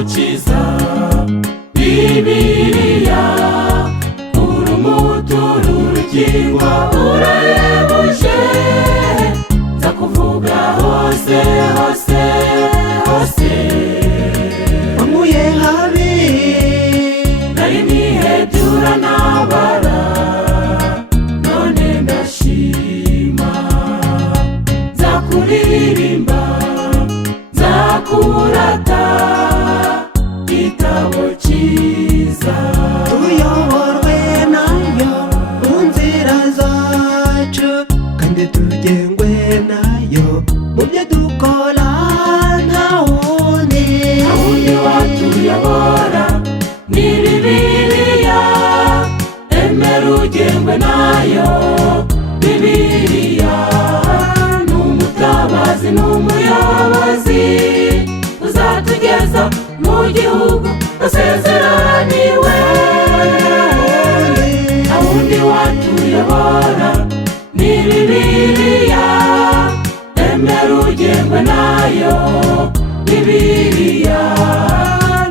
umukiza. Bibiliya urumutura urukingo urahebuje, nza kuvuga hose hose hose. wankuye habi nari nihebye urantabara, none ndashima. Nzakuririmba nzakurata, igitabo cyiza. tuyoborwe nayo mu nzira zacu, kandi tugengwe nayo mu byo dukora. nta wundi watuyobora ni Bibiliya, emera ugengwe nayo. Bibiliya ni umutabazi n'umuyobozi, uzatugeza mu gihugu wasezeraniwe. nta wundi watuyobora ni Bibiliya, emera ugengwe nayo. Bibiliya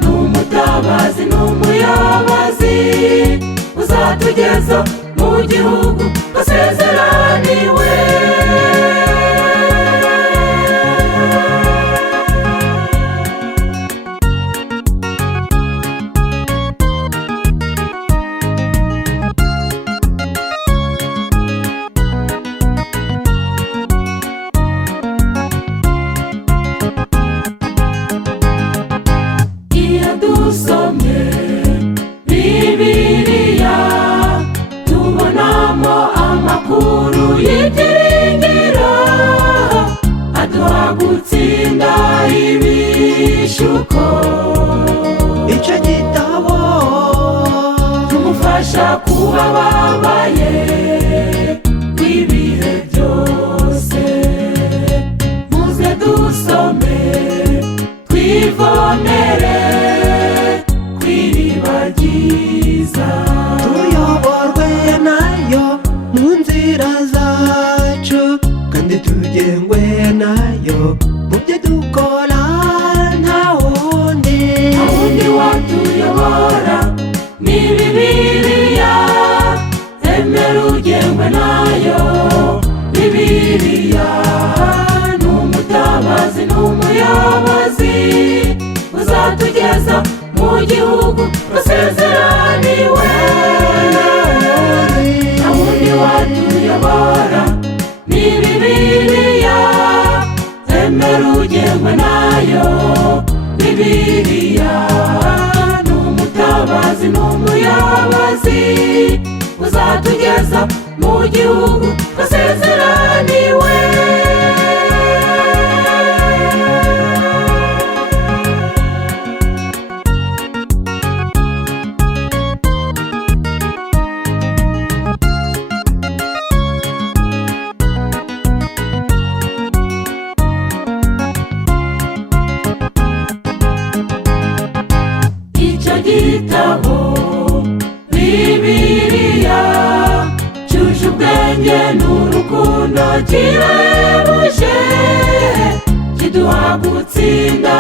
ni umutabazi n'umuyobozi, uzatugeza mu gihugu wasezeraniwe. Iyo dusomye Bibiliya tubonamo amakuru y'ibyiringiro, aduha gutsinda ibishuko. icyo gitabo tumufasha kuba babaye ibihe byose. muze dusome twivomere kw'iriba ryiza. tuyoborwe nayo mu nzira zacu, kandi tugengwe nayo mu byo dukora. nta wundi watuyobora ni Bibiliya, emera ugengwe nayo. Bibiliya ni umutabazi n'umuyobozi, uzatugeza mu gihugu wasezeraniwe. nta wundi watuyobora ni Bibiliya, emera ugengwe nayo. Bibiliya ni umutabazi n'umuyobozi, uzatugeza mu gihugu wasezeraniwe. icyo gitabo Bibiliya cyuje ubwenge n'urukundo, kirahebuje, kiduha gutsinda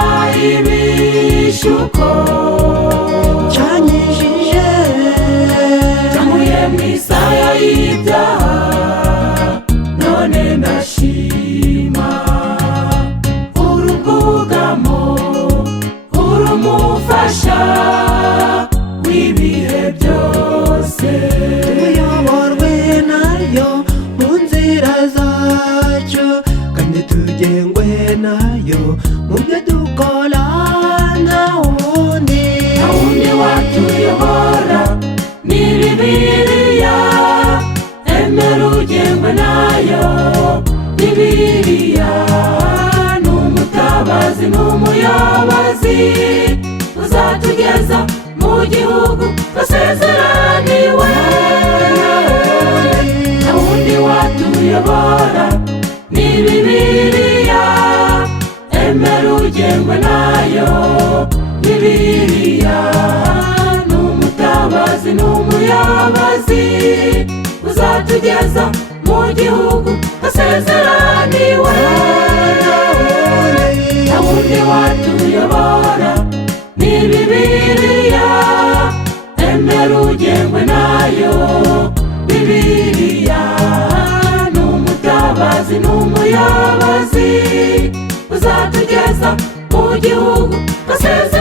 ibishuko. cyanyijije cyamuye mu isaya y'ibyaha, none ndashima. urubwugamo urumufasha w'ibihe byose. tuyoborwe nayo mu nzira zacu, kandi tugengwe nayo mu byo dukora. nta wundi watuyobora ni Bibiliya, emera ugengwe nayo. Bibiliya ni umutabazi n'umuyobozi, uzatugeza mu gihugu wasezeraniwe. nta wundi watuyobora ni Bibiliya, emera ugengwe nayo. Bibiliya ni umutabazi n'umuyobozi, uzatugeza mu gihugu wasezeraniwe. nta wundi watuyobora ni ubuyobozi buzatugeza mu gihugu twasezeranye.